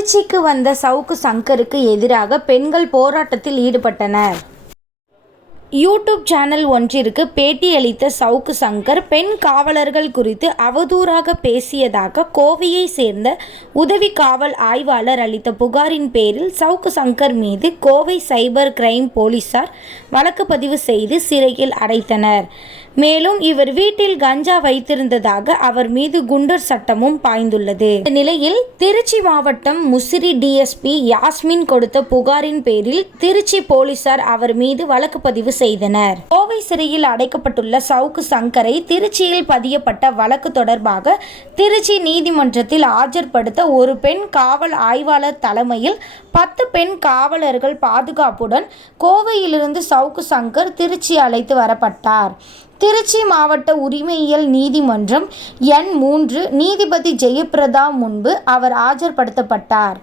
திருச்சிக்கு வந்த சவுக்கு சங்கருக்கு எதிராக பெண்கள் போராட்டத்தில் ஈடுபட்டனர். யூடியூப் சேனல் ஒன்றிற்கு பேட்டியளித்த சவுக்கு சங்கர் பெண் காவலர்கள் குறித்து அவதூறாக பேசியதாக கோவையை சேர்ந்த உதவி காவல் ஆய்வாளர் அளித்த புகாரின் பேரில் சவுக்கு சங்கர் மீது கோவை சைபர் கிரைம் போலீசார் வழக்கு பதிவு செய்து சிறையில் அடைத்தனர். மேலும் இவர் வீட்டில் கஞ்சா வைத்திருந்ததாக அவர் மீது குண்டர் சட்டமும் பாய்ந்துள்ளது. இந்த நிலையில் திருச்சி மாவட்டம் முசிறி டிஎஸ்பி யாஸ்மின் கொடுத்த புகாரின் பேரில் திருச்சி போலீசார் அவர் மீது வழக்கு பதிவு செய்தனர். கோவை சிறையில் அடைக்கப்பட்டுள்ள சவுக்கு சங்கரை திருச்சியில் பதியப்பட்ட வழக்கு தொடர்பாக திருச்சி நீதிமன்றத்தில் ஆஜர்படுத்த ஒரு பெண் காவல் ஆய்வாளர் தலைமையில் 10 பெண் காவலர்கள் பாதுகாப்புடன் கோவையிலிருந்து சவுக்கு சங்கர் திருச்சி அழைத்து வரப்பட்டார். திருச்சி மாவட்ட உரிமையியல் நீதிமன்றம் எண் 3 நீதிபதி ஜெயபிரதா முன்பு அவர் ஆஜர்படுத்தப்பட்டார்.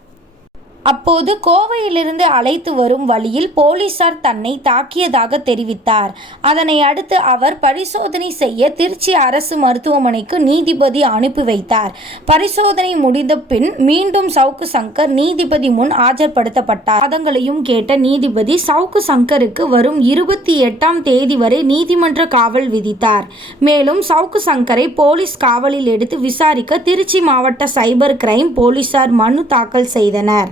அப்போது கோவையிலிருந்து அழைத்து வரும் வழியில் போலீசார் தன்னை தாக்கியதாக தெரிவித்தார். அதனை அடுத்து அவர் பரிசோதனை செய்ய திருச்சி அரசு மருத்துவமனைக்கு நீதிபதி அனுப்பி வைத்தார். பரிசோதனை முடிந்த பின் மீண்டும் சவுக்கு சங்கர் நீதிபதி முன் ஆஜர்படுத்தப்பட்டார். வாதங்களையும் கேட்ட நீதிபதி சவுக்கு சங்கருக்கு வரும் 28ஆம் தேதி வரை நீதிமன்ற காவல் விதித்தார். மேலும் சவுக்கு சங்கரை போலீஸ் காவலில் எடுத்து விசாரிக்க திருச்சி மாவட்ட சைபர் கிரைம் போலீசார் மனு தாக்கல் செய்தனர்.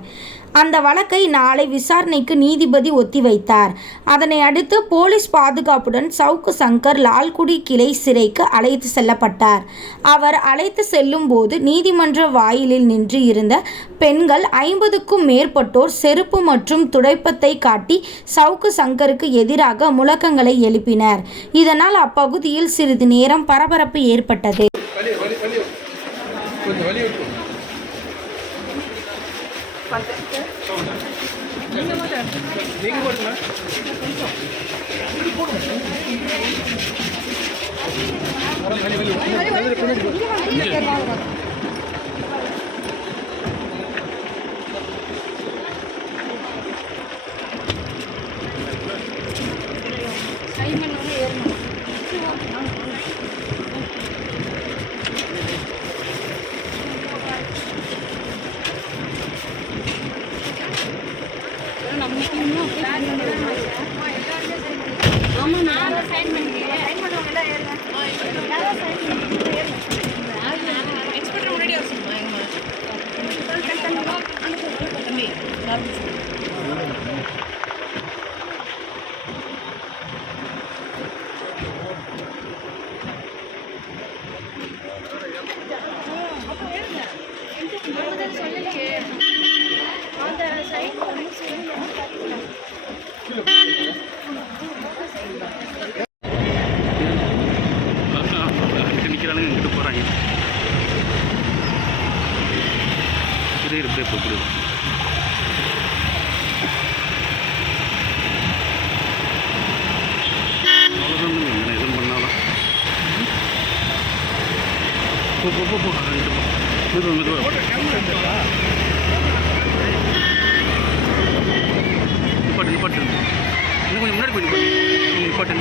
அந்த வழக்கை நாளை விசாரணைக்கு நீதிபதி ஒத்திவைத்தார். அதனை அடுத்து போலீஸ் பாதுகாப்புடன் சவுக்கு சங்கர் லால்குடி கிளை சிறைக்கு அழைத்து செல்லப்பட்டார். அவர் அழைத்து செல்லும் போது நீதிமன்ற வாயிலில் நின்று இருந்த பெண்கள் 50க்கும் மேற்பட்டோர் செருப்பு மற்றும் துடைப்பத்தை காட்டி சவுக்கு சங்கருக்கு எதிராக முழக்கங்களை எழுப்பினர். இதனால் அப்பகுதியில் சிறிது நேரம் பரபரப்பு ஏற்பட்டது. நிப்பாட்டு இன்னும் கொஞ்சம் முன்னாடி போய் நிப்பாட்டு